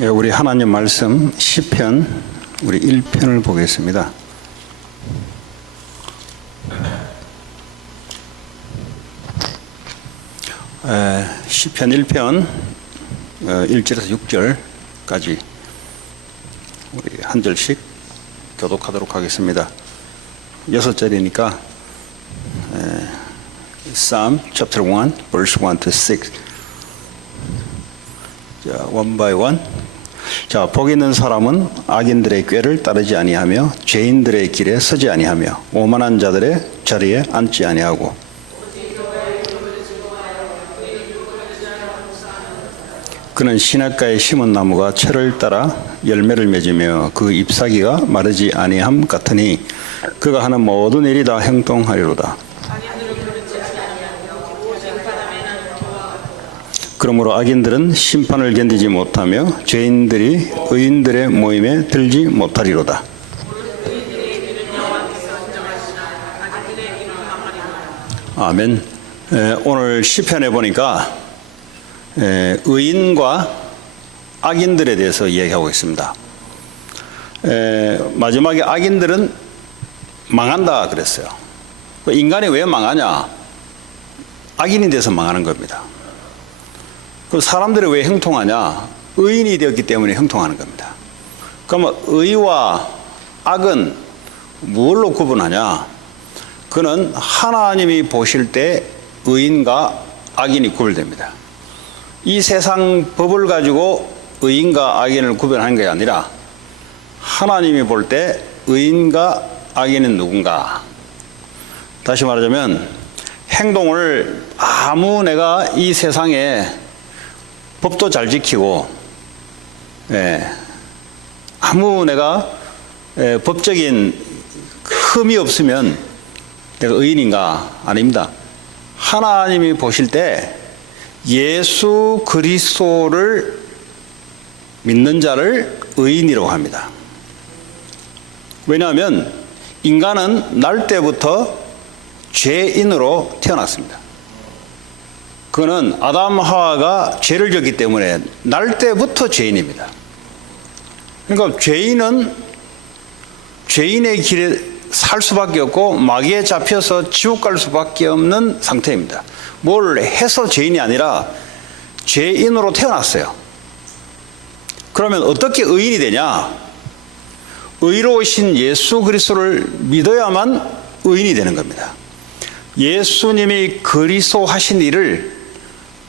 우리 하나님 말씀 시편 우리 1편을 보겠습니다. 시편 1편 1절에서 6절까지 우리 한 절씩 교독하도록 하겠습니다. 6절이니까 Psalm chapter 1 verse 1 to 6. 자, one by one. 자, 복 있는 사람은 악인들의 꾀를 따르지 아니하며 죄인들의 길에 서지 아니하며 오만한 자들의 자리에 앉지 아니하고 그는 시냇가에 심은 나무가 철을 따라 열매를 맺으며 그 잎사귀가 마르지 아니함 같으니 그가 하는 모든 일이 다 형통하리로다. 그러므로 악인들은 심판을 견디지 못하며 죄인들이 의인들의 모임에 들지 못하리로다. 아멘. 오늘 시편에 보니까 의인과 악인들에 대해서 이야기하고 있습니다. 마지막에 악인들은 망한다 그랬어요. 인간이 왜 망하냐? 악인이 돼서 망하는 겁니다. 그 사람들이 왜 형통하냐? 의인이 되었기 때문에 형통하는 겁니다. 그러면 의와 악은 무엇로 구분하냐? 그는 하나님이 보실 때 의인과 악인이 구별됩니다. 이 세상 법을 가지고 의인과 악인을 구별하는 게 아니라 하나님이 볼 때 의인과 악인은 누군가? 다시 말하자면 행동을 아무 내가 이 세상에 법도 잘 지키고 아무 내가 법적인 흠이 없으면 내가 의인인가? 아닙니다. 하나님이 보실 때 예수 그리스도를 믿는 자를 의인이라고 합니다. 왜냐하면 인간은 날 때부터 죄인으로 태어났습니다. 그는 아담 하와가 죄를 졌기 때문에 날 때부터 죄인입니다. 그러니까 죄인은 죄인의 길에 살 수밖에 없고 마귀에 잡혀서 지옥 갈 수밖에 없는 상태입니다. 뭘 해서 죄인이 아니라 죄인으로 태어났어요. 그러면 어떻게 의인이 되냐? 의로우신 예수 그리스도를 믿어야만 의인이 되는 겁니다. 예수님이 그리스도 하신 일을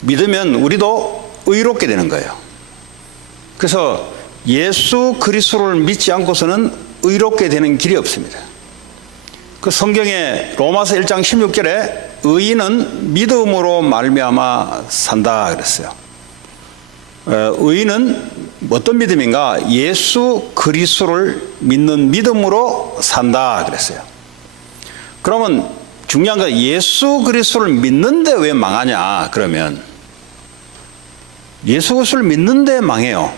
믿으면 우리도 의롭게 되는 거예요. 그래서 예수 그리스도를 믿지 않고서는 의롭게 되는 길이 없습니다. 그 성경에 로마서 1장 16절에 의인은 믿음으로 말미암아 산다 그랬어요. 의인은 어떤 믿음인가? 예수 그리스도를 믿는 믿음으로 산다 그랬어요. 그러면 중요한 건 예수 그리스도를 믿는데 왜 망하냐? 그러면 예수 그리스도를 믿는데 망해요.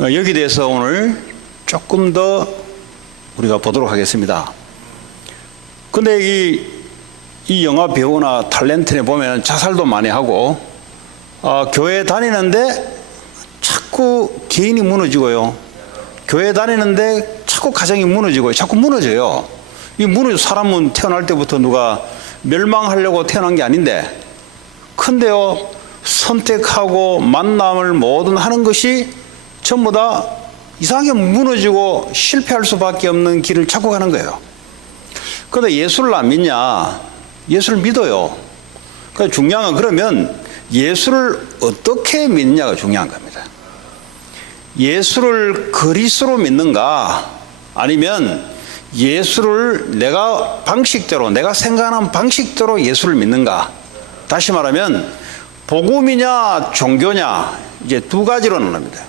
여기 대해서 오늘 조금 더 우리가 보도록 하겠습니다. 근데 이 영화 배우나 탤런트에 보면 자살도 많이 하고 교회 다니는데 자꾸 개인이 무너지고요. 교회 다니는데 자꾸 가정이 무너지고요. 자꾸 무너져요. 사람은 태어날 때부터 누가 멸망하려고 태어난 게 아닌데, 근데요 선택하고 만남을 모든 하는 것이 전부 다 이상하게 무너지고 실패할 수밖에 없는 길을 찾고 가는 거예요. 그런데 예수를 안 믿냐? 예수를 믿어요. 그러니까 중요한 건 그러면 예수를 어떻게 믿느냐가 중요한 겁니다. 예수를 그리스도로 믿는가? 아니면 예수를 내가 방식대로, 내가 생각하는 방식대로 예수를 믿는가? 다시 말하면 복음이냐 종교냐, 이제 두 가지로 나눕니다.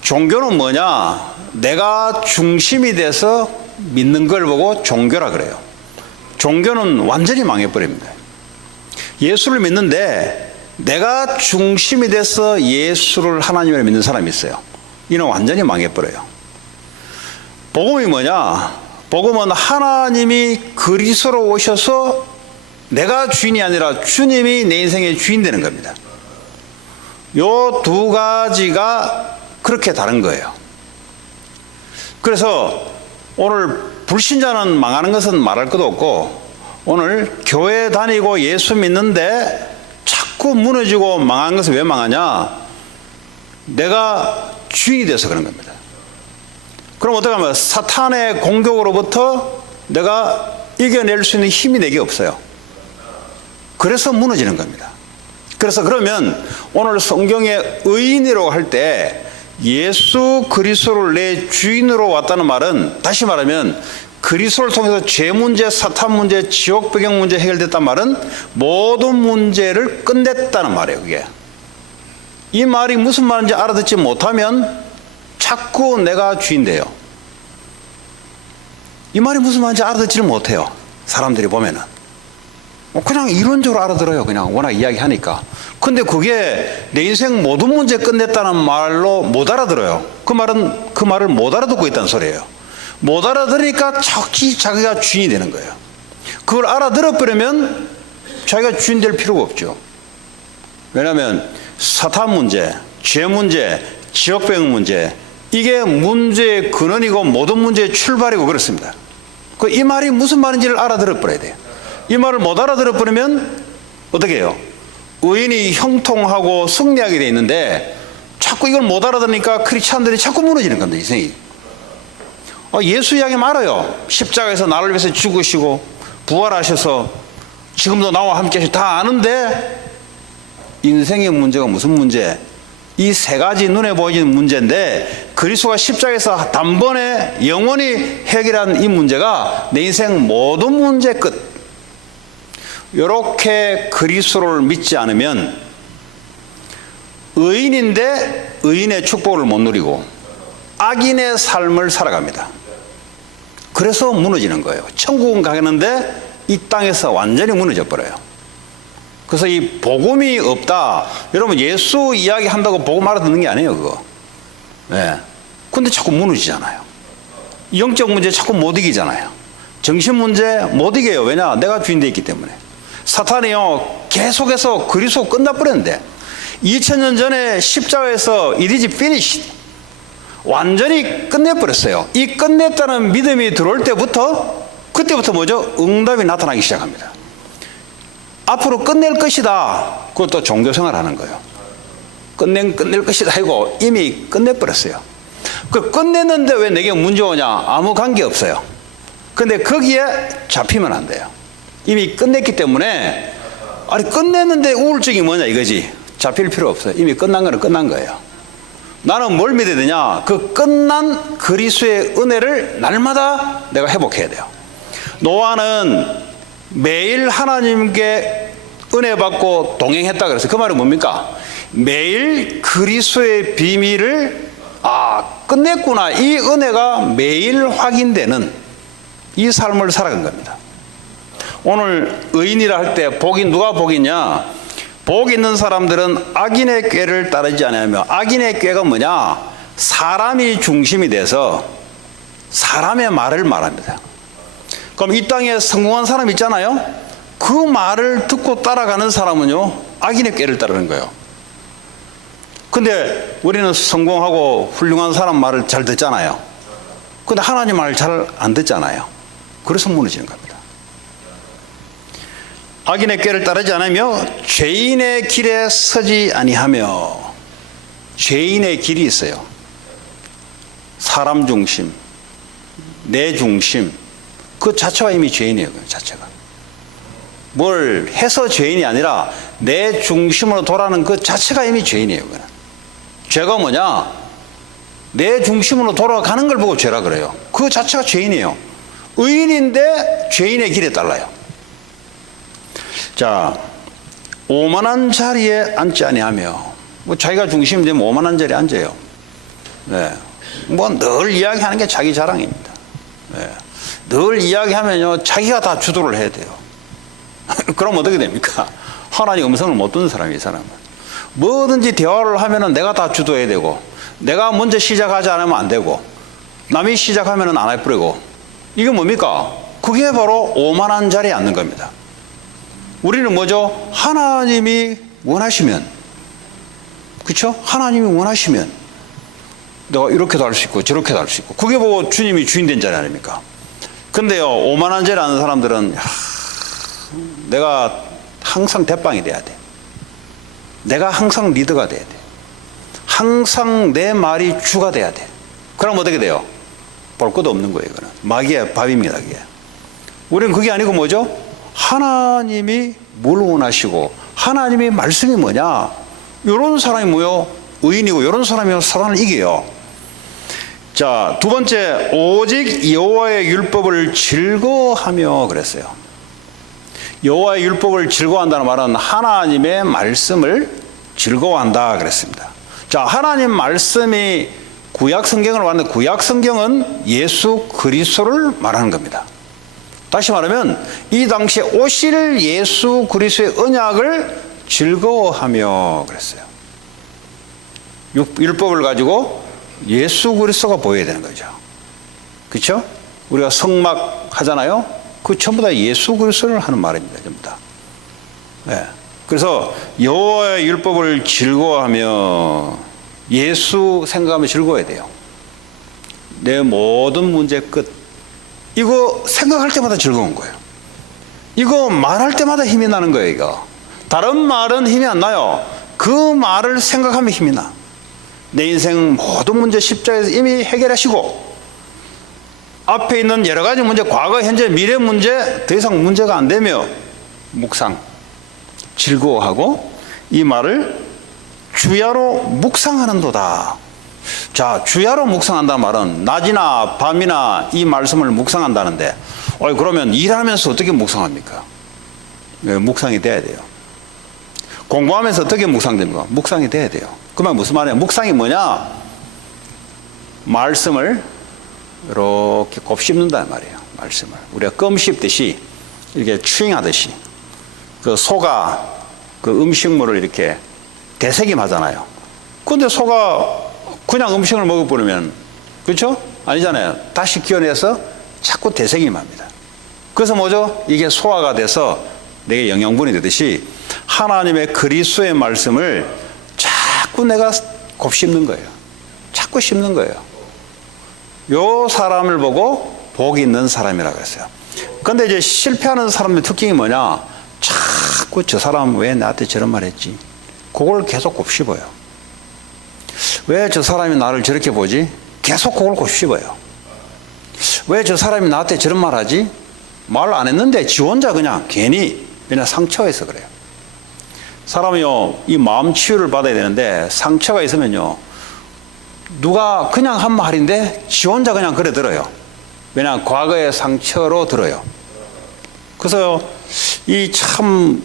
종교는 뭐냐? 내가 중심이 돼서 믿는 걸 보고 종교라 그래요. 종교는 완전히 망해버립니다. 예수를 믿는데 내가 중심이 돼서 예수를 하나님을 믿는 사람이 있어요. 이는 완전히 망해버려요. 복음이 뭐냐? 복음은 하나님이 그리스도로 오셔서 내가 주인이 아니라 주님이 내 인생의 주인 되는 겁니다. 요 두 가지가 그렇게 다른 거예요. 그래서 오늘 불신자는 망하는 것은 말할 것도 없고, 오늘 교회 다니고 예수 믿는데 자꾸 무너지고 망한 것은 왜 망하냐? 내가 주인이 돼서 그런 겁니다. 그럼 어떻게 하면 사탄의 공격으로부터 내가 이겨낼 수 있는 힘이 내게 없어요. 그래서 무너지는 겁니다. 그래서 그러면 오늘 성경의 의인이라고 할 때 예수 그리스도를 내 주인으로 왔다는 말은, 다시 말하면 그리스도를 통해서 죄 문제, 사탄 문제, 지옥 배경 문제 해결됐단 말은 모든 문제를 끝냈다는 말이에요. 그게 이 말이 무슨 말인지 알아듣지 못하면 자꾸 내가 주인 돼요. 이 말이 무슨 말인지 알아듣지를 못해요. 사람들이 보면은 그냥 이론적으로 알아들어요. 그냥 워낙 이야기하니까. 근데 그게 내 인생 모든 문제 끝냈다는 말로 못 알아들어요. 그 말을 못 알아듣고 있다는 소리예요. 못 알아들으니까 자기가 주인이 되는 거예요. 그걸 알아들어버리면 자기가 주인 될 필요가 없죠. 왜냐하면 사탄 문제, 죄 문제, 지옥배경 문제, 이게 문제의 근원이고 모든 문제의 출발이고 그렇습니다. 이 말이 무슨 말인지를 알아들어버려야 돼요. 이 말을 못 알아들어버리면 어떻게 해요? 의인이 형통하고 승리하게 돼 있는데 자꾸 이걸 못 알아들으니까 크리스찬들이 자꾸 무너지는 겁니다. 인생이. 예수 이야기 말아요. 십자가에서 나를 위해서 죽으시고 부활하셔서 지금도 나와 함께 하시고 다 아는데 인생의 문제가 무슨 문제? 이 세 가지 눈에 보이는 문제인데 그리스도가 십자가에서 단번에 영원히 해결한 이 문제가 내 인생 모든 문제 끝. 이렇게 그리스도를 믿지 않으면 의인인데 의인의 축복을 못 누리고 악인의 삶을 살아갑니다. 그래서 무너지는 거예요. 천국은 가겠는데 이 땅에서 완전히 무너져 버려요. 그래서 이 복음이 없다. 여러분 예수 이야기 한다고 복음 알아듣는 게 아니에요. 그거. 네. 근데 자꾸 무너지잖아요. 영적 문제 자꾸 못 이기잖아요. 정신 문제 못 이겨요. 왜냐? 내가 주인 되어 있기 때문에. 사탄이요 계속해서 그리스도 끝나버렸는데 2000년 전에 십자가에서 it is finished 완전히 끝내버렸어요. 이 끝냈다는 믿음이 들어올 때부터 그때부터 뭐죠? 응답이 나타나기 시작합니다. 앞으로 끝낼 것이다. 그것도 종교생활 하는 거예요. 끝낼 것이다 하고 이미 끝내버렸어요. 그 끝냈는데 왜 내게 문제 오냐? 아무 관계 없어요. 근데 거기에 잡히면 안 돼요. 이미 끝냈기 때문에 아니 끝냈는데 우울증이 뭐냐 이거지. 잡힐 필요 없어요. 이미 끝난 거는 끝난 거예요. 나는 뭘 믿어야 되냐? 그 끝난 그리스도의 은혜를 날마다 내가 회복해야 돼요. 노아는 매일 하나님께 은혜 받고 동행했다 그래서 그 말은 뭡니까? 매일 그리스도의 비밀을 끝냈구나. 이 은혜가 매일 확인되는 이 삶을 살아간 겁니다. 오늘 의인이라 할 때 복이 누가 복이냐? 복 있는 사람들은 악인의 꾀를 따르지 않으며 악인의 꾀가 뭐냐? 사람이 중심이 돼서 사람의 말을 말합니다. 그럼 이 땅에 성공한 사람 있잖아요. 그 말을 듣고 따라가는 사람은요 악인의 꾀를 따르는 거예요. 근데 우리는 성공하고 훌륭한 사람 말을 잘 듣잖아요. 근데 하나님 말을 잘 안 듣잖아요. 그래서 무너지는 겁니다. 악인의 꾀를 따르지 않으며 죄인의 길에 서지 아니하며. 죄인의 길이 있어요. 사람 중심, 내 중심, 그 자체가 이미 죄인이에요. 그 자체가 뭘 해서 죄인이 아니라 내 중심으로 돌아가는 그 자체가 이미 죄인이에요. 그거는. 죄가 뭐냐? 내 중심으로 돌아가는 걸 보고 죄라 그래요. 그 자체가 죄인이에요. 의인인데 죄인의 길에 따라요. 자, 오만한 자리에 앉지 아니하며. 자기가 중심이 되면 오만한 자리에 앉아요. 네. 늘 이야기하는 게 자기 자랑입니다. 네. 늘 이야기하면요 자기가 다 주도를 해야 돼요. 그럼 어떻게 됩니까? 하나님 음성을 못 듣는 사람이 이 사람은. 뭐든지 대화를 하면은 내가 다 주도해야 되고 내가 먼저 시작하지 않으면 안 되고 남이 시작하면은 안 해버리고. 이게 뭡니까? 그게 바로 오만한 자리에 앉는 겁니다. 우리는 뭐죠? 하나님이 원하시면 그렇죠? 하나님이 원하시면 내가 이렇게도 할 수 있고 저렇게도 할 수 있고, 그게 보고 주님이 주인 된 자리 아닙니까? 근데요, 오만한 죄를 아는 사람들은 내가 항상 대빵이 돼야 돼. 내가 항상 리더가 돼야 돼. 항상 내 말이 주가 돼야 돼. 그럼 어떻게 돼요? 볼 것도 없는 거예요. 이거는 마귀의 밥입니다. 그게. 우리는 그게 아니고 뭐죠? 하나님이 뭘 원하시고 하나님의 말씀이 뭐냐, 이런 사람이 뭐요? 의인이고 이런 사람이 사단을 이겨요. 자, 두 번째, 오직 여호와의 율법을 즐거워하며 그랬어요. 여호와의 율법을 즐거워한다는 말은 하나님의 말씀을 즐거워한다 그랬습니다. 자, 하나님 말씀이 구약 성경을 왔는데, 구약 성경은 예수 그리스도를 말하는 겁니다. 다시 말하면 이 당시에 오실 예수 그리스도의 언약을 즐거워하며 그랬어요. 율법을 가지고 예수 그리스도가 보여야 되는 거죠. 그렇죠? 우리가 성막 하잖아요. 그 전부 다 예수 그리스도를 하는 말입니다. 전부 다. 네. 그래서 여호와의 율법을 즐거워하며, 예수 생각하며 즐거워야 돼요. 내 모든 문제 끝. 이거 생각할 때마다 즐거운 거예요. 이거 말할 때마다 힘이 나는 거예요. 이거 다른 말은 힘이 안 나요. 그 말을 생각하면 힘이 나. 내 인생 모든 문제 십자가에서 이미 해결하시고, 앞에 있는 여러 가지 문제, 과거, 현재, 미래 문제 더 이상 문제가 안 되며 묵상, 즐거워하고, 이 말을 주야로 묵상하는도다. 자, 주야로 묵상한다는 말은 낮이나 밤이나 이 말씀을 묵상한다는데, 그러면 일하면서 어떻게 묵상합니까? 네, 묵상이 돼야 돼요. 공부하면서 어떻게 묵상됩니까? 묵상이 돼야 돼요. 그 말 무슨 말이에요? 묵상이 뭐냐? 말씀을 이렇게 곱씹는다는 말이에요. 말씀을 우리가 껌 씹듯이, 이렇게 추잉하듯이, 그 소가 그 음식물을 이렇게 되새김하잖아요. 근데 소가 그냥 음식을 먹어버리면, 그렇죠? 아니잖아요. 다시 끼워내서 자꾸 되새김합니다. 그래서 뭐죠? 이게 소화가 돼서 내게 영양분이 되듯이 하나님의 그리스도의 말씀을 자꾸 내가 곱씹는 거예요. 자꾸 씹는 거예요. 요 사람을 보고 복이 있는 사람이라고 했어요. 근데 이제 실패하는 사람의 특징이 뭐냐? 자꾸 저 사람 왜 나한테 저런 말 했지? 그걸 계속 곱씹어요. 왜 저 사람이 나를 저렇게 보지? 계속 그걸 곱씹어요. 왜 저 사람이 나한테 저런 말 하지? 말 안 했는데 지 혼자 그냥 괜히, 그냥 상처가 있어 그래요. 사람이요, 이 마음 치유를 받아야 되는데 상처가 있으면요, 누가 그냥 한 말인데 지 혼자 그냥 그래 들어요. 왜냐하면 과거의 상처로 들어요. 그래서 이 참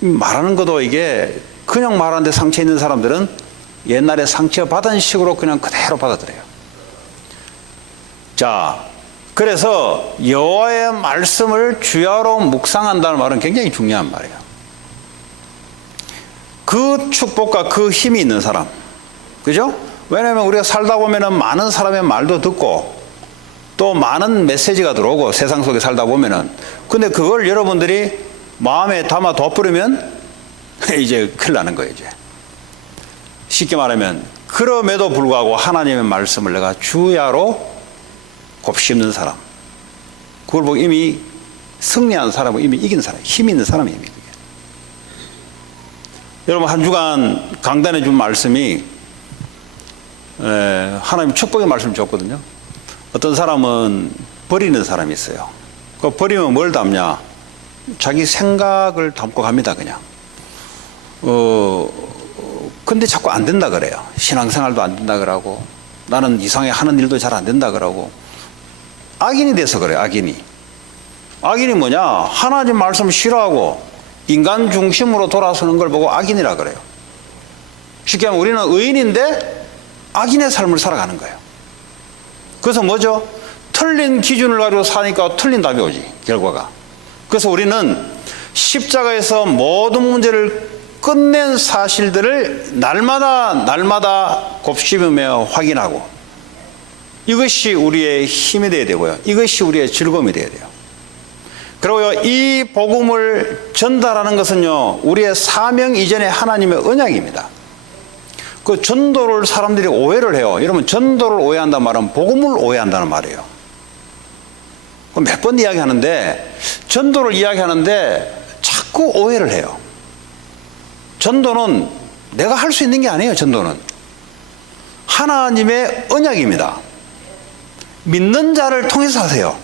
말하는 것도, 이게 그냥 말하는데 상처 있는 사람들은 옛날에 상처 받은 식으로 그냥 그대로 받아들여요. 자, 그래서 여호와의 말씀을 주야로 묵상한다는 말은 굉장히 중요한 말이에요. 그 축복과 그 힘이 있는 사람, 그죠? 왜냐하면 우리가 살다 보면은 많은 사람의 말도 듣고 또 많은 메시지가 들어오고, 세상 속에 살다 보면은, 근데 그걸 여러분들이 마음에 담아 둬버리면 이제 큰일 나는 거예요. 이제 쉽게 말하면, 그럼에도 불구하고 하나님의 말씀을 내가 주야로 곱씹는 사람, 그걸 보고 이미 승리한 사람은 이미 이긴 사람, 힘 있는 사람이 이미. 여러분, 한 주간 강단해 준 말씀이 하나님 축복의 말씀을 줬거든요. 어떤 사람은 버리는 사람이 있어요. 그 버리면 뭘 담냐? 자기 생각을 담고 갑니다. 그냥 근데 자꾸 안 된다 그래요. 신앙생활도 안 된다 그러고, 나는 이상하게 하는 일도 잘 안 된다 그러고, 악인이 돼서 그래요. 악인이 뭐냐? 하나님 말씀 싫어하고 인간 중심으로 돌아서는 걸 보고 악인이라 그래요. 쉽게 하면 우리는 의인인데 악인의 삶을 살아가는 거예요. 그래서 뭐죠? 틀린 기준을 가지고 사니까 틀린 답이 오지, 결과가. 그래서 우리는 십자가에서 모든 문제를 끝낸 사실들을 날마다 곱씹으며 확인하고, 이것이 우리의 힘이 되어야 되고요. 이것이 우리의 즐거움이 되어야 돼요. 그리고요, 이 복음을 전달하는 것은요, 우리의 사명 이전의 하나님의 언약입니다. 그 전도를 사람들이 오해를 해요. 여러분, 전도를 오해한다는 말은 복음을 오해한다는 말이에요. 몇 번 이야기하는데, 전도를 이야기하는데 자꾸 오해를 해요. 전도는 내가 할 수 있는 게 아니에요. 전도는 하나님의 언약입니다. 믿는 자를 통해서 하세요.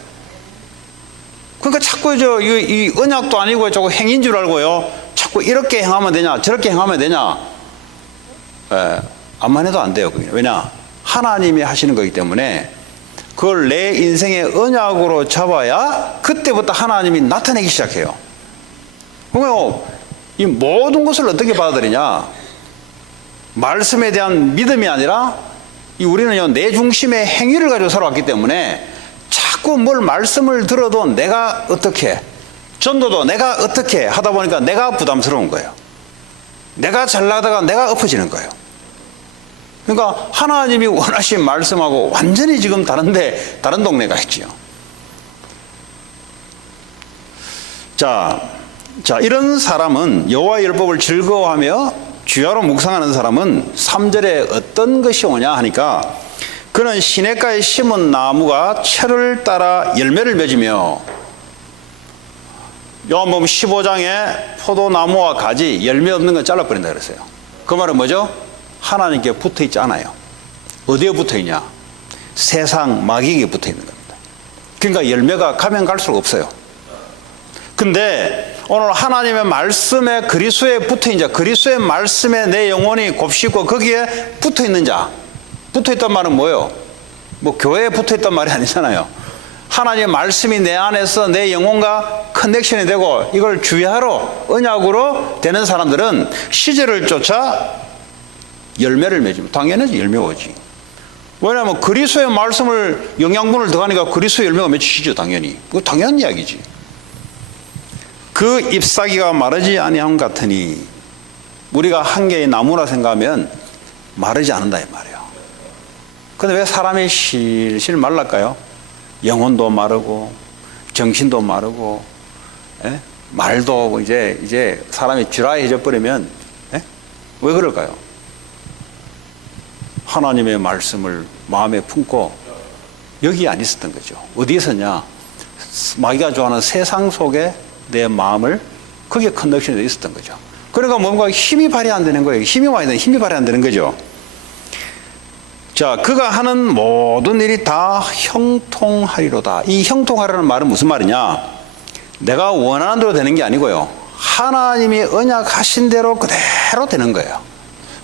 그러니까 자꾸 이 언약도 아니고 저거 행인 줄 알고요. 자꾸 이렇게 행하면 되냐, 저렇게 행하면 되냐. 암만 해도 안 돼요. 왜냐? 하나님이 하시는 거기 때문에 그걸 내 인생의 언약으로 잡아야 그때부터 하나님이 나타내기 시작해요. 그러면 이 모든 것을 어떻게 받아들이냐? 말씀에 대한 믿음이 아니라 우리는요, 내 중심의 행위를 가지고 살아왔기 때문에 자꾸 뭘 말씀을 들어도 내가 어떻게, 전도도 내가 어떻게 하다 보니까 내가 부담스러운 거예요. 내가 잘나가다가 내가 엎어지는 거예요. 그러니까 하나님이 원하신 말씀하고 완전히 지금 다른 동네가 있지요. 자, 이런 사람은 여호와의 율법을 즐거워하며 주야로 묵상하는 사람은 3절에 어떤 것이 오냐 하니까 그는 시냇가에 심은 나무가 철을 따라 열매를 맺으며, 요한복음 15장에 포도나무와 가지 열매 없는 건 잘라버린다 그랬어요. 그 말은 뭐죠? 하나님께 붙어 있지 않아요. 어디에 붙어 있냐? 세상 마귀에게 붙어 있는 겁니다. 그러니까 열매가 가면 갈수록 없어요. 근데 오늘 하나님의 말씀에 그리스도에 붙어 있는 자, 그리스도의 말씀에 내 영혼이 곱씹고 거기에 붙어 있는 자, 붙어 있단 말은 뭐예요? 뭐 교회에 붙어 있단 말이 아니잖아요. 하나님의 말씀이 내 안에서 내 영혼과 커넥션이 되고 이걸 주의하러 언약으로 되는 사람들은 시절을 쫓아 열매를 맺으면 당연히 열매 오지. 왜냐하면 그리스도의 말씀을 영양분을 더하니까 그리스도의 열매가 맺히죠. 당연히. 그거 당연한 이야기지. 그 잎사귀가 마르지 아니함 같으니, 우리가 한 개의 나무라 생각하면 마르지 않는다 이 말이에요. 근데 왜 사람이 실실 말랄까요? 영혼도 마르고 정신도 마르고, 말도 이제 사람이 쥐라해져 버리면, 왜 그럴까요? 하나님의 말씀을 마음에 품고 여기 안 있었던 거죠. 어디에 있었냐? 마귀가 좋아하는 세상 속에 내 마음을, 거기에 커넥션이 되어 있었던 거죠. 그러니까 뭔가 힘이 발휘 안 되는 거예요. 힘이 와야 되는, 힘이 발휘 안 되는 거죠. 자, 그가 하는 모든 일이 다 형통하리로다. 이 형통하라는 말은 무슨 말이냐? 내가 원하는 대로 되는 게 아니고요, 하나님이 언약하신 대로 그대로 되는 거예요.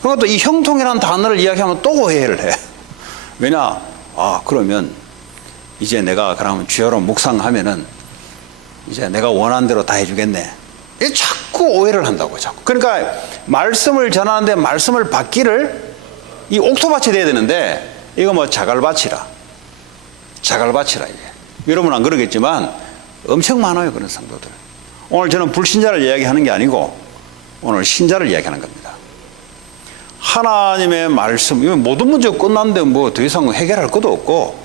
그것도 이 형통이라는 단어를 이야기하면 또 오해를 해. 왜냐? 그러면 이제 내가 그러면 주야로 묵상하면은 이제 내가 원하는 대로 다 해주겠네. 자꾸 오해를 한다고, 자꾸. 그러니까 말씀을 전하는데 말씀을 받기를, 이 옥토밭이 돼야 되는데 이거 뭐 자갈밭이라 이게. 여러분은 안 그러겠지만 엄청 많아요, 그런 성도들. 오늘 저는 불신자를 이야기하는 게 아니고 오늘 신자를 이야기하는 겁니다. 하나님의 말씀, 이거 모든 문제가 끝났는데 뭐 더 이상 해결할 것도 없고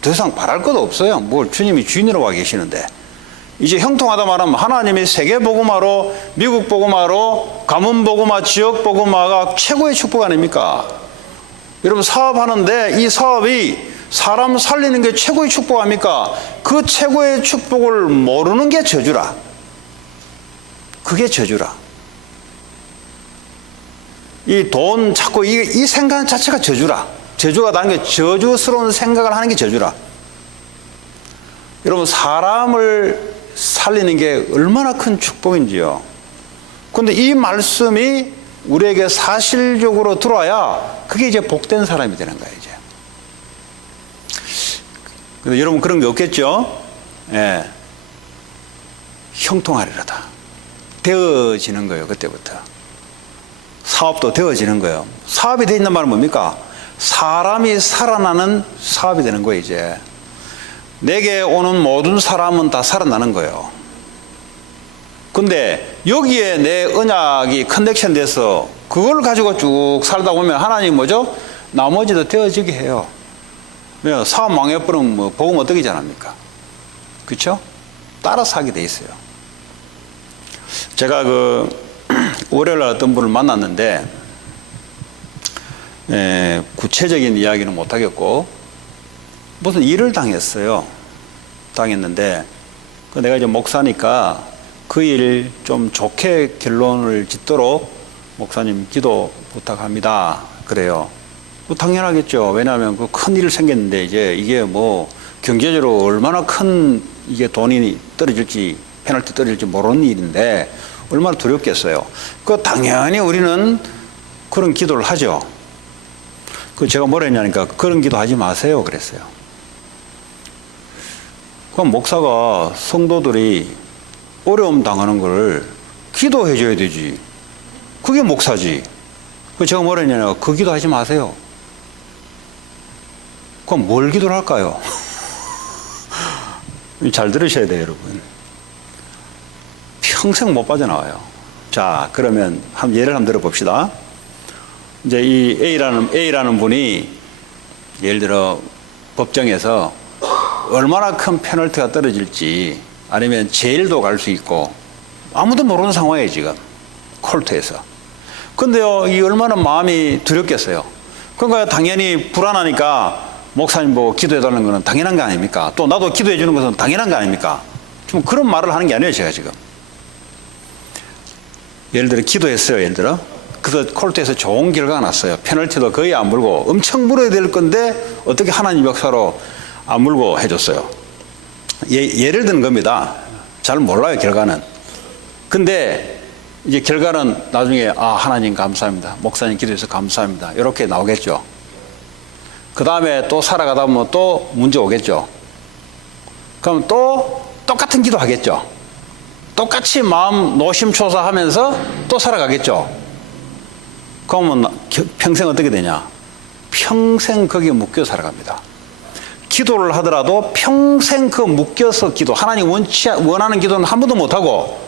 더 이상 바랄 것도 없어요. 뭘 주님이 주인이라고 와 계시는데. 이제 형통하다 말하면 하나님이 세계 복음화로, 미국 복음화로, 가문 복음화, 지역 복음화가 최고의 축복 아닙니까? 여러분, 사업하는데 이 사업이 사람 살리는 게 최고의 축복 아닙니까? 그 최고의 축복을 모르는 게 저주라. 그게 저주라. 이 돈 자꾸 이 생각 자체가 저주라. 저주가 나는 게, 저주스러운 생각을 하는 게 저주라. 여러분, 사람을 살리는 게 얼마나 큰 축복인지요. 그런데 이 말씀이 우리에게 사실적으로 들어와야 그게 이제 복된 사람이 되는 거예요, 이제. 근데 여러분, 그런 게 없겠죠? 예. 형통하리로다. 되어지는 거예요, 그때부터. 사업도 되어지는 거예요. 사업이 되어 있는 말은 뭡니까? 사람이 살아나는 사업이 되는 거예요, 이제. 내게 오는 모든 사람은 다 살아나는 거예요. 근데 여기에 내 언약이 커넥션 돼서 그걸 가지고 쭉 살다 보면 하나님 뭐죠? 나머지도 되어지게 해요. 왜요? 사업 망해버리면 뭐 복음 어떻게 전합니까? 그렇죠? 따라서 하게 돼 있어요. 제가 월요일 날 어떤 분을 만났는데 구체적인 이야기는 못하겠고 무슨 일을 당했어요. 당했는데 내가 이제 목사니까 그 일 좀 좋게 결론을 짓도록 목사님 기도 부탁합니다. 그래요. 뭐 당연하겠죠. 왜냐하면 그 큰 일 생겼는데 이게 뭐 경제적으로 얼마나 큰 이게 돈이 떨어질지 페널티 떨어질지 모르는 일인데 얼마나 두렵겠어요. 그 당연히 우리는 그런 기도를 하죠. 그 제가 뭐라 했냐니까 그런 기도 하지 마세요 그랬어요. 그럼 목사가 성도들이 어려움 당하는 걸 기도해 줘야 되지. 그게 목사지. 그 제가 뭐라 했냐니까 그 기도 하지 마세요. 그럼 뭘 기도를 할까요? 잘 들으셔야 돼요 여러분. 평생 못 빠져나와요. 자, 그러면 예를 한번 들어봅시다. 이제 이 A라는 분이 예를 들어 법정에서 얼마나 큰 페널티가 떨어질지 아니면 제일도 갈 수 있고 아무도 모르는 상황이에요 지금 콜트에서. 근데요 이 얼마나 마음이 두렵겠어요. 그러니까 당연히 불안하니까 목사님 보고 기도해달라는 것은 당연한 거 아닙니까? 또 나도 기도해 주는 것은 당연한 거 아닙니까? 좀 그런 말을 하는 게 아니에요 제가 지금. 예를 들어 기도했어요. 예를 들어 그래서 콜트에서 좋은 결과가 났어요. 페널티도 거의 안 물고 엄청 물어야 될 건데 어떻게 하나님 역사로 안 물고 해줬어요. 예를 드는 겁니다. 잘 몰라요 결과는. 근데 이제 결과는 나중에 하나님 감사합니다. 목사님 기도해서 감사합니다. 이렇게 나오겠죠. 그 다음에 또 살아가다 보면 또 문제 오겠죠. 그럼 또 똑같은 기도 하겠죠. 똑같이 마음 노심초사하면서 또 살아가겠죠. 그러면 평생 어떻게 되냐? 평생 거기에 묶여 살아갑니다. 기도를 하더라도 평생 그 묶여서 하나님 원하는 기도는 한 번도 못하고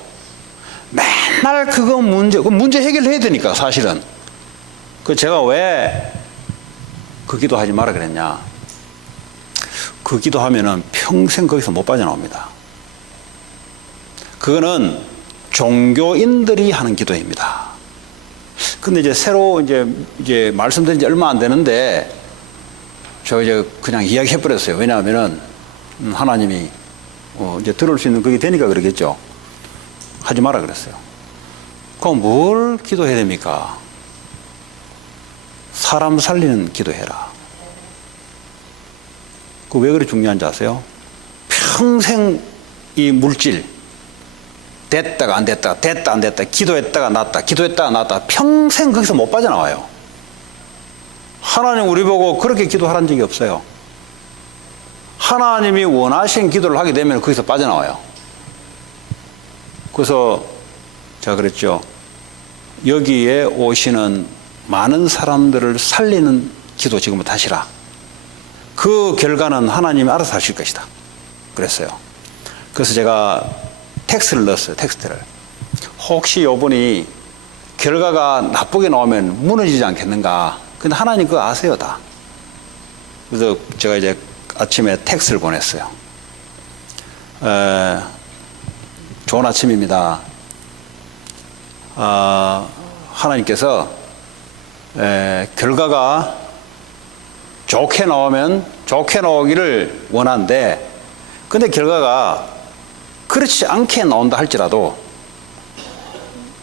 맨날 그거 문제 해결해야 되니까 사실은. 제가 왜 그 기도 하지 마라 그랬냐? 그 기도 하면은 평생 거기서 못 빠져나옵니다. 그거는 종교인들이 하는 기도입니다. 근데 이제 새로 이제 말씀드린 지 얼마 안 되는데 저 이제 그냥 이야기해 버렸어요. 왜냐하면은 하나님이 이제 들을 수 있는 그게 되니까 그러겠죠. 하지 마라 그랬어요. 그럼 뭘 기도해야 됩니까? 사람 살리는 기도해라. 그 왜 그렇게 중요한지 아세요? 평생 이 물질 됐다가 안 됐다, 됐다 안 됐다, 기도했다가 났다, 기도했다가 났다, 평생 거기서 못 빠져나와요. 하나님 우리 보고 그렇게 기도하라는 적이 없어요. 하나님이 원하신 기도를 하게 되면 거기서 빠져나와요. 그래서 제가 그랬죠. 여기에 오시는 많은 사람들을 살리는 기도 지금부터 하시라. 그 결과는 하나님이 알아서 하실 것이다. 그랬어요. 그래서 제가 텍스트를 넣었어요. 텍스트를. 혹시 이분이 결과가 나쁘게 나오면 무너지지 않겠는가. 근데 하나님 그거 아세요 다. 그래서 제가 이제 아침에 텍스트를 보냈어요. 좋은 아침입니다. 하나님께서 결과가 좋게 나오면 좋게 나오기를 원하는데 근데 결과가 그렇지 않게 나온다 할지라도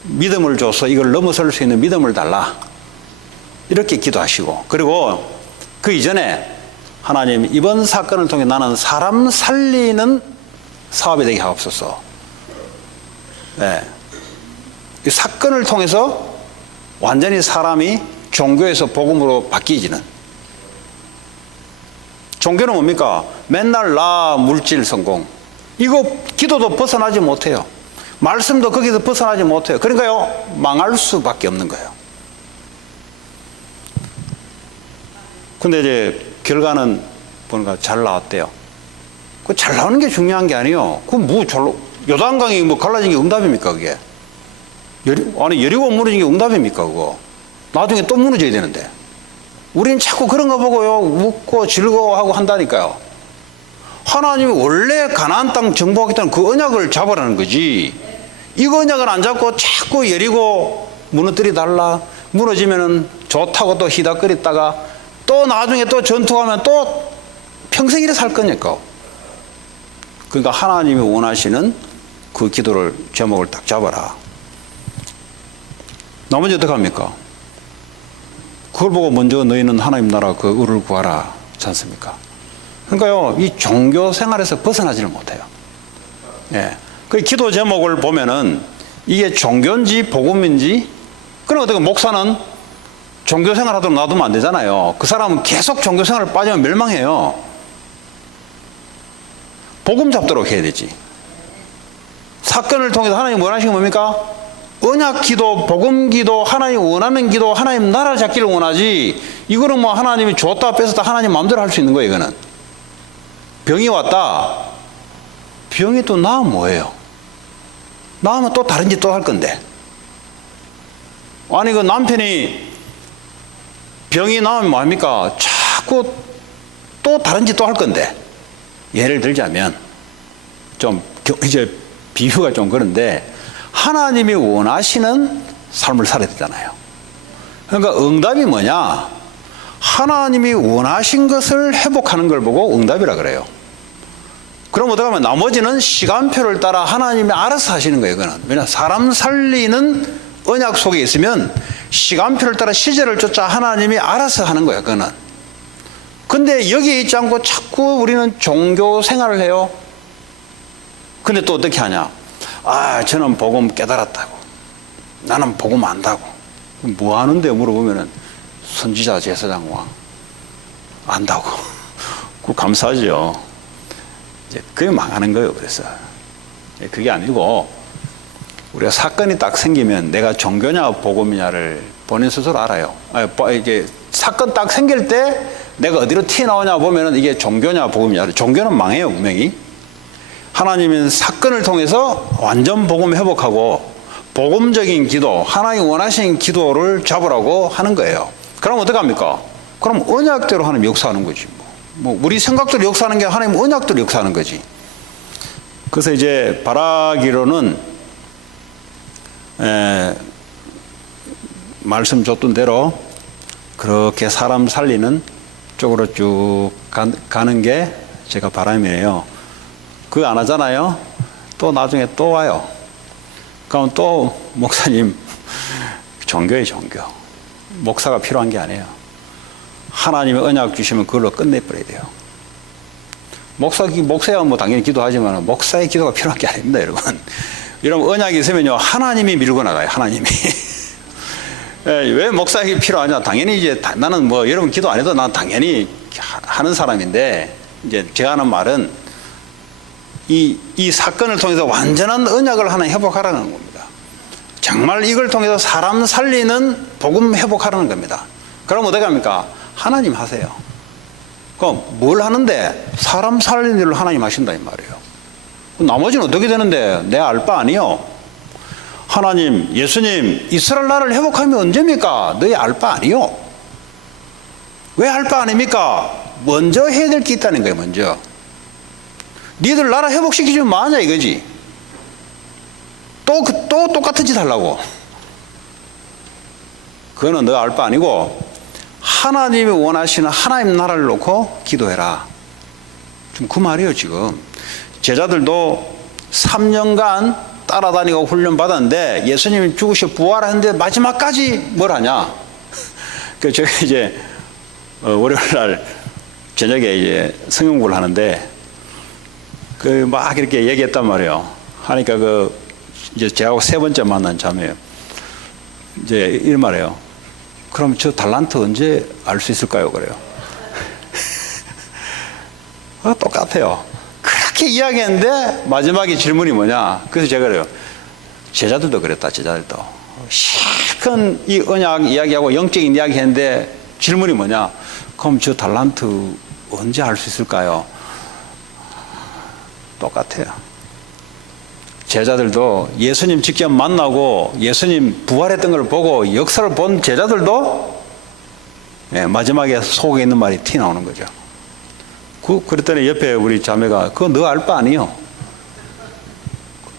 믿음을 줘서 이걸 넘어설 수 있는 믿음을 달라. 이렇게 기도하시고 그리고 그 이전에 하나님 이번 사건을 통해 나는 사람 살리는 사업이 되게 하옵소서. 이 사건을 통해서 완전히 사람이 종교에서 복음으로 바뀌지는. 종교는 뭡니까? 맨날 나 물질 성공. 이거 기도도 벗어나지 못해요. 말씀도 거기서 벗어나지 못해요. 그러니까요 망할 수밖에 없는 거예요. 근데 이제 결과는 보니까 잘 나왔대요. 그 잘 나오는 게 중요한 게 아니에요. 요단강이 갈라진 게 응답입니까 그게? 여리고 무너진 게 응답입니까 그거? 나중에 또 무너져야 되는데. 우리는 자꾸 그런 거 보고요 웃고 즐거워하고 한다니까요. 하나님이 원래 가나안 땅 정복하겠다는 그 언약을 잡으라는 거지. 이 언약을 안 잡고 자꾸 여리고 무너뜨려 달라. 무너지면은 좋다고 또 희닥거리다가 또 나중에 또 전투하면 또 평생 이래 살 거니까. 그러니까 하나님이 원하시는 그 기도를 제목을 딱 잡아라. 나머지 어떻게 합니까? 그걸 보고 먼저 너희는 하나님 나라 그 의를 구하라. 그렇지 않습니까? 그러니까요, 이 종교 생활에서 벗어나지를 못해요. 예. 그 기도 제목을 보면은 이게 종교인지 복음인지, 그럼 어떻게 목사는 종교 생활 하도록 놔두면 안 되잖아요. 그 사람은 계속 종교 생활을 빠지면 멸망해요. 복음 잡도록 해야 되지. 사건을 통해서 하나님 원하시는 게 뭡니까? 언약 기도, 복음 기도, 하나님 원하는 기도, 하나님 나라 잡기를 원하지. 이거는 뭐 하나님이 줬다 뺏었다 하나님 마음대로 할 수 있는 거예요, 이거는. 병이 왔다. 병이 또 나으면 뭐예요? 나으면 또 다른 짓 또 할 건데. 아니, 그 남편이 병이 나으면 뭐합니까? 자꾸 또 다른 짓 또 할 건데. 예를 들자면, 좀, 이제 비유가 좀 그런데, 하나님이 원하시는 삶을 살아야 되잖아요. 그러니까 응답이 뭐냐? 하나님이 원하신 것을 회복하는 걸 보고 응답이라 그래요. 그럼 어떻게 하면 나머지는 시간표를 따라 하나님이 알아서 하시는 거예요. 그거는. 왜냐, 사람 살리는 언약 속에 있으면 시간표를 따라 시제를 쫓아 하나님이 알아서 하는 거예요. 그거는. 근데 여기에 있지 않고 자꾸 우리는 종교 생활을 해요. 근데 또 어떻게 하냐? 아, 저는 복음 깨달았다고. 나는 복음 안다고. 뭐 하는데 물어보면은 선지자 제사장 왕 안다고. 그 감사하죠. 이제 그게 망하는 거예요. 그래서 그게 아니고 우리가 사건이 딱 생기면 내가 종교냐 복음이냐를 본인 스스로 알아요. 이게 사건 딱 생길 때 내가 어디로 튀어나오냐 보면은 이게 종교냐 복음이냐. 종교는 망해요, 분명히. 하나님은 사건을 통해서 완전 복음 회복하고 복음적인 기도, 하나님 원하신 기도를 잡으라고 하는 거예요. 그럼 어떡합니까? 그럼 언약대로 하나님 역사하는 거지. 뭐 우리 생각대로 역사하는 게 하나님 언약대로 역사하는 거지. 그래서 이제 바라기로는 말씀 줬던 대로 그렇게 사람 살리는 쪽으로 쭉 가는 게 제가 바람이에요. 그거 안 하잖아요. 또 나중에 또 와요. 그럼 또 목사님 종교예요, 종교. 목사가 필요한 게 아니에요. 하나님의 언약 주시면 그걸로 끝내버려야 돼요. 목사야 뭐 당연히 기도하지만 목사의 기도가 필요한 게 아닙니다, 여러분. 여러분 언약이 있으면요 하나님이 밀고 나가요, 하나님이. 왜 목사에게 필요하냐? 당연히 이제 나는 뭐 여러분 기도 안 해도 난 당연히 하는 사람인데 이제 제가 하는 말은 이 사건을 통해서 완전한 언약을 하나 회복하라는 겁니다. 정말 이걸 통해서 사람 살리는 복음 회복하라는 겁니다. 그럼 어떻게 합니까? 하나님 하세요. 그럼 뭘 하는데? 사람 살리는 일을 하나님 하신다 이 말이에요. 나머지는 어떻게 되는데? 내 알 바 아니요. 하나님, 예수님, 이스라엘 나라를 회복하면 언제입니까? 너희 알 바 아니요. 왜 알 바 아닙니까? 먼저 해야 될 게 있다는 거예요, 먼저. 니들 나라 회복시키지 마냐 이거지. 또 똑같은 짓 하려고. 그거는 너 알 바 아니고 하나님이 원하시는 하나님 나라를 놓고 기도해라. 좀 그 말이에요 지금. 제자들도 3년간 따라다니고 훈련 받았는데 예수님이 죽으시고 부활하는데 마지막까지 뭘 하냐. 그 제가 이제 월요일날 저녁에 이제 성경공부를 하는데 그 막 이렇게 얘기했단 말이에요. 하니까 이제 제하고 세 번째 만난 자매예요. 이제 이런 말이에요. 그럼 저 달란트 언제 알 수 있을까요? 그래요. 똑같아요. 그렇게 이야기했는데 마지막에 질문이 뭐냐? 그래서 제가 그래요. 제자들도 그랬다. 제자들도 실컷 이 언약 이야기하고 영적인 이야기 했는데 질문이 뭐냐? 그럼 저 달란트 언제 알 수 있을까요? 똑같아요. 제자들도 예수님 직접 만나고 예수님 부활했던 걸 보고 역사를 본 제자들도 마지막에 속에 있는 말이 티 나오는 거죠. 그랬더니 옆에 우리 자매가 그거 너 알 바 아니요.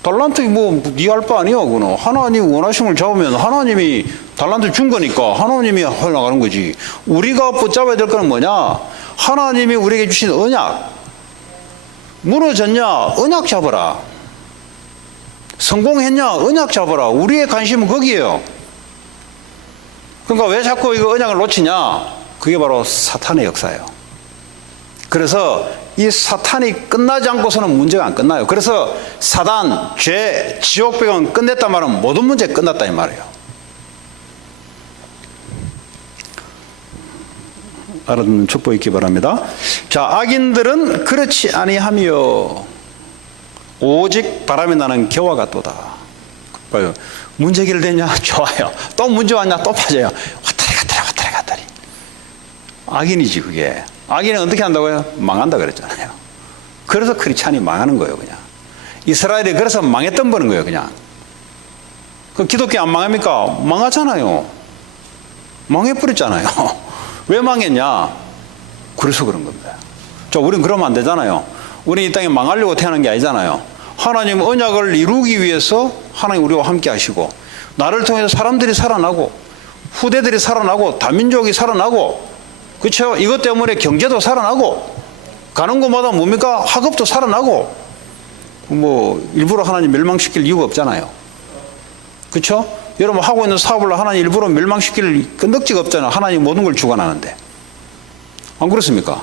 달란트 뭐 네 알 바 아니요. 그거는 하나님 원하심을 잡으면 하나님이 달란트 준 거니까 하나님이 흘러가는 거지. 우리가 붙잡아야 될 거는 뭐냐? 하나님이 우리에게 주신 언약. 무너졌냐? 언약 잡아라. 성공했냐? 언약 잡아라. 우리의 관심은 거기에요. 그러니까 왜 자꾸 이거 언약을 놓치냐? 그게 바로 사탄의 역사예요. 그래서 이 사탄이 끝나지 않고서는 문제가 안 끝나요. 그래서 사단, 죄, 지옥 배경 끝냈단 말은 모든 문제 끝났다 이 말이에요. 알아듣는 축복 있기 바랍니다. 자, 악인들은 그렇지 아니하며 오직 바람이 나는 겨와 같도다. 봐요. 문제 해결되냐? 좋아요. 또 문제 왔냐? 또 빠져요. 왔다리 갔다리. 악인이지 그게. 악인은 어떻게 한다고요? 망한다 그랬잖아요. 그래서 크리스찬이 망하는 거예요, 그냥. 이스라엘이 그래서 망했던 버는 거예요, 그냥. 그 기독교 안 망합니까? 망하잖아요. 망해버렸잖아요. 왜 망했냐? 그래서 그런 겁니다. 자, 우린 그러면 안 되잖아요. 우린 이 땅에 망하려고 태어난 게 아니잖아요. 하나님 언약을 이루기 위해서 하나님 우리와 함께 하시고, 나를 통해서 사람들이 살아나고, 후대들이 살아나고, 다민족이 살아나고, 그렇죠? 이것 때문에 경제도 살아나고, 가는 곳마다 뭡니까? 학업도 살아나고, 뭐 일부러 하나님 멸망시킬 이유가 없잖아요. 그렇죠? 여러분 하고 있는 사업을 하나님 일부러 멸망시킬 끈덕지가 없잖아요. 하나님 모든 걸 주관하는데. 안 그렇습니까?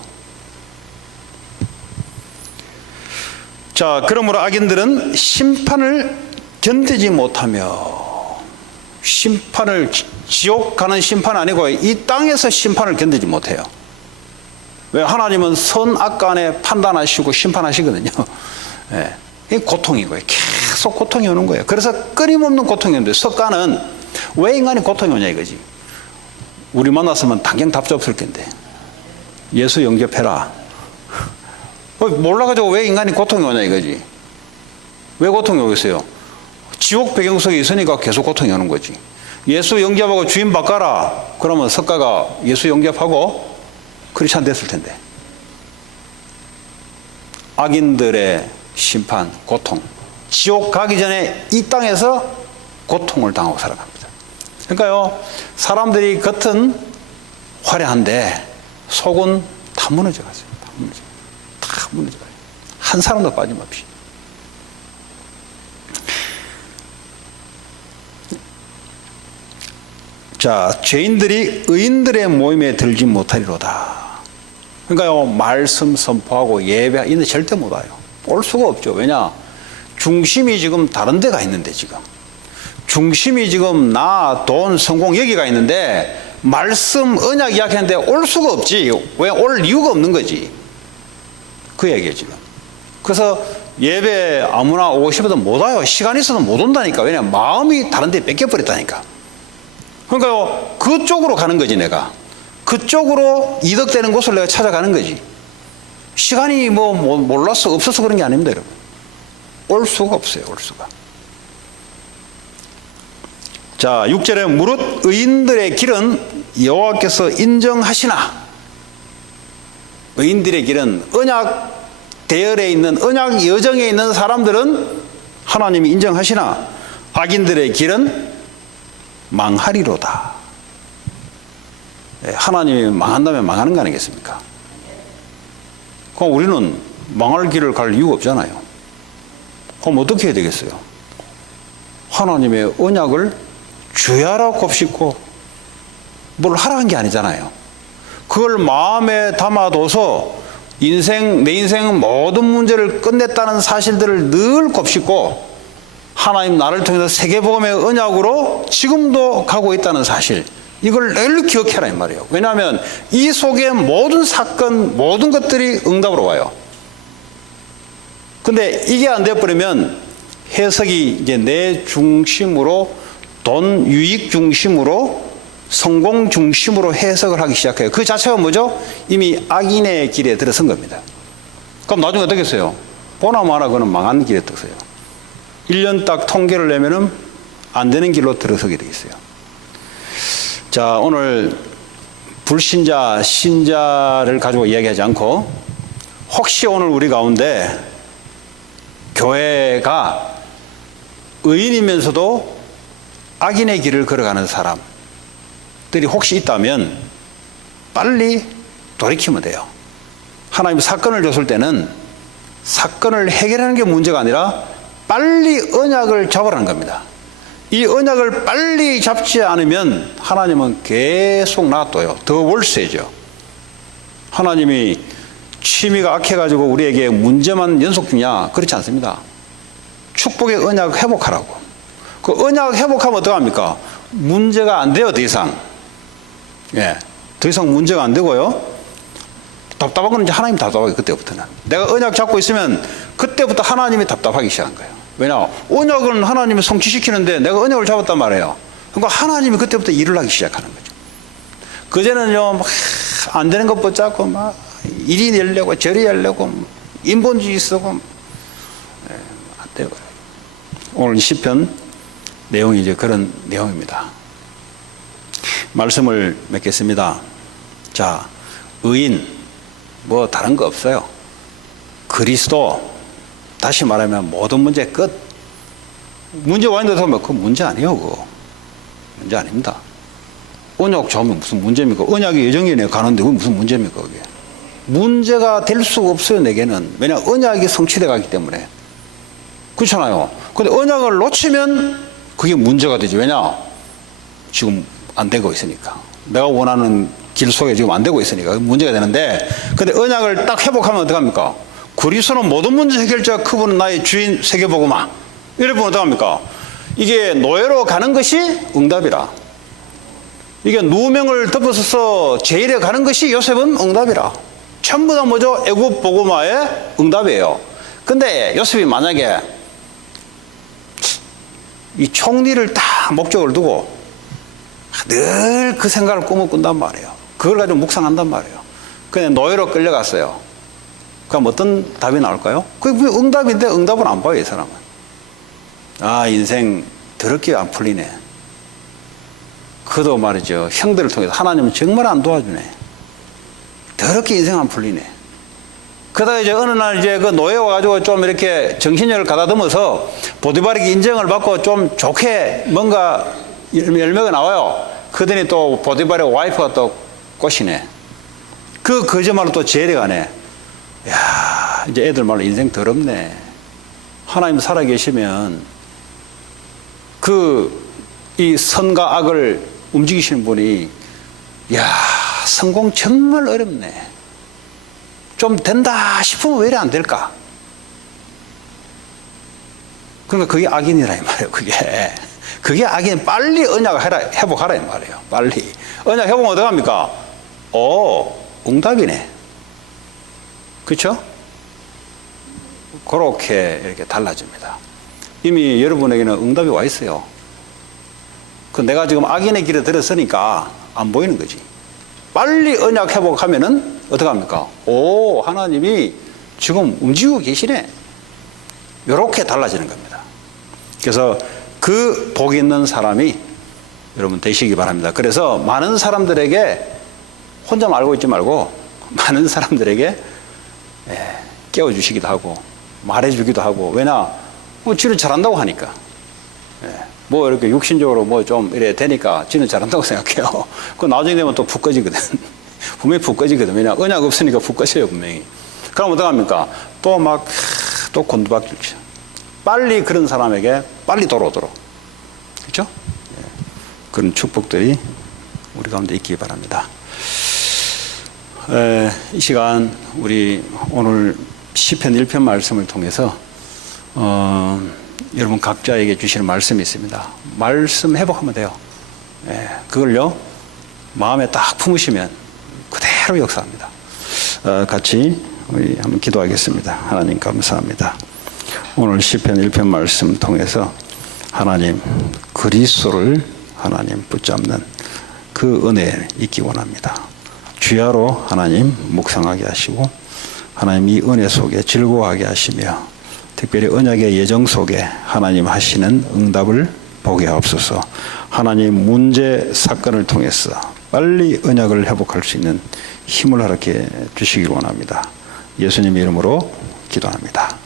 자, 그러므로 악인들은 심판을 견디지 못하며, 심판을, 지옥 가는 심판 아니고 이 땅에서 심판을 견디지 못해요. 왜? 하나님은 선악 간에 판단하시고 심판하시거든요. 예. 이 고통인 거예요. 계속 고통이 오는 거예요. 그래서 끊임없는 고통이 오는데, 석가는 왜 인간이 고통이 오냐 이거지. 우리 만났으면 당장 답도 없을 텐데. 예수 영접해라. 몰라가지고 왜 인간이 고통이 오냐 이거지. 왜 고통이 오겠어요? 지옥 배경 속에 있으니까 계속 고통이 오는 거지. 예수 영접하고 주인 바꿔라. 그러면 석가가 예수 영접하고 크리스찬 됐을 텐데. 악인들의 심판, 고통. 지옥 가기 전에 이 땅에서 고통을 당하고 살아갑니다. 그러니까요, 사람들이 겉은 화려한데 속은 다 무너져 가세요. 다 무너져 가요. 한 사람도 빠짐없이. 자, 죄인들이 의인들의 모임에 들지 못하리로다. 그러니까요, 말씀 선포하고 예배, 이는 절대 못 와요. 올 수가 없죠. 왜냐? 중심이 지금 다른 데가 있는데, 지금. 중심이 지금 나, 돈, 성공 여기가 있는데, 말씀, 언약 이야기하는데 올 수가 없지. 왜? 올 이유가 없는 거지. 그 얘기예요, 지금. 그래서 예배 아무나 오고 싶어도 못 와요. 시간이 있어도 못 온다니까. 왜냐면 마음이 다른 데 뺏겨버렸다니까. 그러니까요, 그쪽으로 가는 거지, 내가. 그쪽으로 이득되는 곳을 내가 찾아가는 거지. 시간이 몰라서 없어서 그런 게 아닙니다, 여러분. 올 수가 없어요, 올 수가. 자, 6절에 무릇 의인들의 길은 여호와께서 인정하시나. 의인들의 길은 언약 대열에 있는, 언약 여정에 있는 사람들은 하나님이 인정하시나 악인들의 길은 망하리로다. 하나님이 망한다면 망하는 거 아니겠습니까? 그럼 우리는 망할 길을 갈 이유가 없잖아요. 그럼 어떻게 해야 되겠어요? 하나님의 언약을 주야라 곱씹고 뭘 하라는 게 아니잖아요. 그걸 마음에 담아둬서 내 인생 모든 문제를 끝냈다는 사실들을 늘 곱씹고 하나님 나를 통해서 세계복음의 언약으로 지금도 가고 있다는 사실, 이걸 늘 기억해라 이 말이에요. 왜냐하면 이 속에 모든 사건, 모든 것들이 응답으로 와요. 근데 이게 안 되어버리면 해석이 이제 내 중심으로, 돈 유익 중심으로, 성공 중심으로 해석을 하기 시작해요. 그 자체가 뭐죠? 이미 악인의 길에 들어선 겁니다. 그럼 나중에 어떻게 했어요? 보나 마나 그는 망한 길에 들어서요. 1년 딱 통계를 내면은 안 되는 길로 들어서게 되겠어요. 자, 오늘 불신자, 신자를 가지고 이야기하지 않고, 혹시 오늘 우리 가운데 교회가 의인이면서도 악인의 길을 걸어가는 사람, 것들이 혹시 있다면 빨리 돌이키면 돼요. 하나님이 사건을 줬을 때는 사건을 해결하는 게 문제가 아니라 빨리 언약을 잡으라는 겁니다. 이 언약을 빨리 잡지 않으면 하나님은 계속 놔둬요. 더 월세죠. 하나님이 취미가 악해가지고 우리에게 문제만 연속 주냐? 그렇지 않습니다. 축복의 언약 회복하라고. 그 언약 회복하면 어떡합니까? 문제가 안 돼요, 더 이상. 예. 더 이상 문제가 안 되고요. 답답한 건 이제 하나님 답답하게, 그때부터는. 내가 언약 잡고 있으면 그때부터 하나님이 답답하기 시작한 거예요. 왜냐? 언약은 하나님이 성취시키는데 내가 언약을 잡았단 말이에요. 그러니까 하나님이 그때부터 일을 하기 시작하는 거죠. 그전에는요, 안 되는 것 붙잡고 막 이리 내려고 저리 하려고 인본주의 쓰고 안 돼요. 오늘 시편 내용이 이제 그런 내용입니다. 말씀을 맺겠습니다. 자, 의인 뭐 다른 거 없어요. 그리스도, 다시 말하면 모든 문제 끝. 문제 와인드 하면 그거 문제 아니에요. 그거 문제 아닙니다. 언약 잡으면 무슨 문제입니까? 언약이 예정일에 가는데 그게 무슨 문제입니까? 그게 문제가 될 수가 없어요. 내게는. 왜냐, 언약이 성취돼 가기 때문에. 그렇잖아요. 근데 언약을 놓치면 그게 문제가 되죠. 왜냐, 지금 안 되고 있으니까. 내가 원하는 길 속에 지금 안 되고 있으니까 문제가 되는데, 근데 언약을 딱 회복하면 어떡합니까? 그리스도는 모든 문제 해결자, 그분은 나의 주인, 새겨보고마. 이래 보면 어떡합니까? 이게 노예로 가는 것이 응답이라. 이게 누명을 덮어서서 제일에 가는 것이 요셉은 응답이라. 전부 다 뭐죠? 애굽 보고마의 응답이에요. 근데 요셉이 만약에 이 총리를 다 목적을 두고 늘 그 생각을 꿈을 꾼단 말이에요. 그걸 가지고 묵상한단 말이에요. 그냥 노예로 끌려갔어요. 그럼 어떤 답이 나올까요? 그게 응답인데 응답을 안 봐요, 이 사람은. 아, 인생 더럽게 안 풀리네. 그도 말이죠. 형들을 통해서 하나님은 정말 안 도와주네. 더럽게 인생 안 풀리네. 그러다가 이제 어느 날 이제 그 노예 와가지고 좀 이렇게 정신력을 가다듬어서 보디발에게 인정을 받고 좀 좋게 뭔가 열매가 나와요. 그러더니 또 보디발의 와이프가 또 꼬시네. 그 거짓말로 또 제일에 가네. 야, 이제 애들 말로 인생 더럽네. 하나님 살아계시면 이 선과 악을 움직이시는 분이, 야, 성공 정말 어렵네. 좀 된다 싶으면 왜 이래 안 될까? 그러니까 그게 악인이라 이 말이에요. 그게 악인. 빨리 언약을 회복하라 이 말이에요. 빨리 언약 회복하면 어떡합니까? 응답이네. 그렇죠? 그렇게 이렇게 달라집니다. 이미 여러분에게는 응답이 와 있어요. 내가 지금 악인의 길에 들었으니까 안 보이는 거지. 빨리 언약 회복하면은 어떡합니까? 하나님이 지금 움직이고 계시네. 이렇게 달라지는 겁니다. 그래서 그 복 있는 사람이 여러분 되시기 바랍니다. 그래서 많은 사람들에게 혼자 알고 있지 말고 많은 사람들에게 깨워주시기도 하고 말해주기도 하고. 왜냐, 지는 잘한다고 하니까. 뭐 이렇게 육신적으로 뭐 좀 이래 되니까 지는 잘한다고 생각해요. 그 나중에 되면 또 푹 꺼지거든. 분명히 푹 꺼지거든. 왜냐, 언약 없으니까 푹 꺼져요, 분명히. 그럼 어떡합니까? 또 곤두박질쳐. 빨리 그런 사람에게 빨리 돌아오도록. 그렇죠? 그런 축복들이 우리 가운데 있기 바랍니다. 이 시간 우리 오늘 시편 1편 말씀을 통해서 여러분 각자에게 주시는 말씀이 있습니다. 말씀 회복하면 돼요. 그걸요 마음에 딱 품으시면 그대로 역사합니다. 같이 우리 한번 기도하겠습니다. 하나님 감사합니다. 오늘 시편 1편 말씀 통해서 하나님 그리스도를 하나님 붙잡는 그 은혜 있기 원합니다. 주야로 하나님 묵상하게 하시고 하나님 이 은혜 속에 즐거워하게 하시며 특별히 언약의 예정 속에 하나님 하시는 응답을 보게 하옵소서. 하나님 문제 사건을 통해서 빨리 언약을 회복할 수 있는 힘을 허락해 주시길 원합니다. 예수님 이름으로 기도합니다.